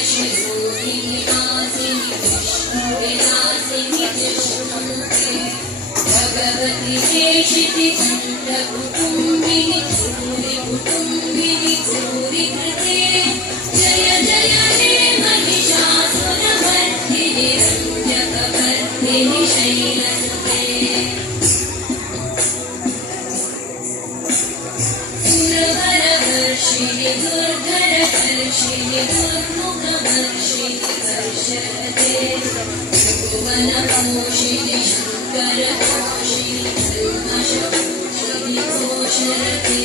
शिरोधिनि वासिनि विष्णुविलासिनि विष्णुते भगवति देशिति कण्ठकुटुम्बिनि सूरिकुटुम्बिनि सूरिकृते जय जय हे महिषासुरमर्दिनि रम्यकवर्दिनि शैलसुते सुरवरवर्षिणि दुर्धरवर्षिणि दुर्मुखवर्षिणि वर्षरते त्रिभुवनपोषिणि शङ्करपोषिणि कल्मषपोषिणि घोषरते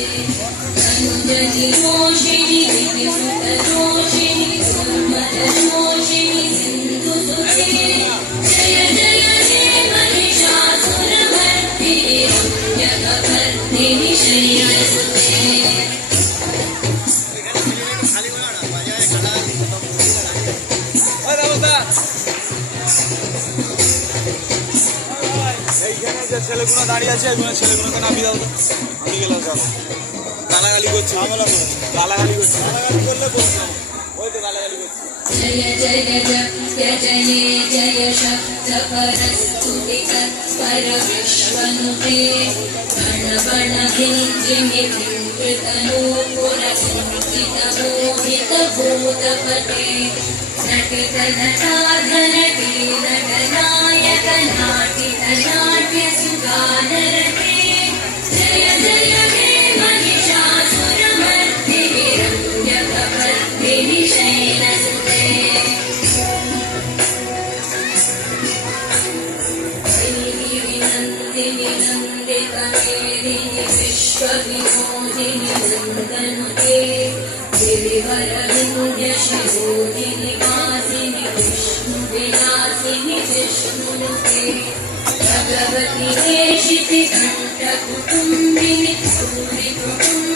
अनुजनिरोषिणि विधिसुतरोषिणि दुर्मदरोषिणि सिन्धुसुते जय जय हे महिषासुरमर्दिनि रम्यकवर्दिनि शैलसुते ছেলেগুলো দাঁড়িয়ে আছে ছেলেগুলোকে নামিয়ে দাও তো আমি গেলাম সব গালাগালি করছি গালাগালি করলে বলছিলাম ওই তো গালাগালি করছি जय जय जय जय जय शब्द परस्तुति तत्पर विश्वनुते गण गण भिञ्जिनि भिङ्कृतनूपुर सिञ्चित मोहित भूतपते नटित नटाधनटे नटनायक नाटित नाट्य सुगानरते जय जय हे महिषासुरमर्दिनि रम्यकवर्दिनि शैलसुते नन्दिनि नन्दितमेदिनि विश्वविनोदिनि नन्दनुते गिरिवरविन्द्यशिरोधिनि वासिनि विष्णुविलासिनि विष्णुनुते भगवति देशिति कण्ठकुटुम्बिनि सूरिकुटुम्बिनि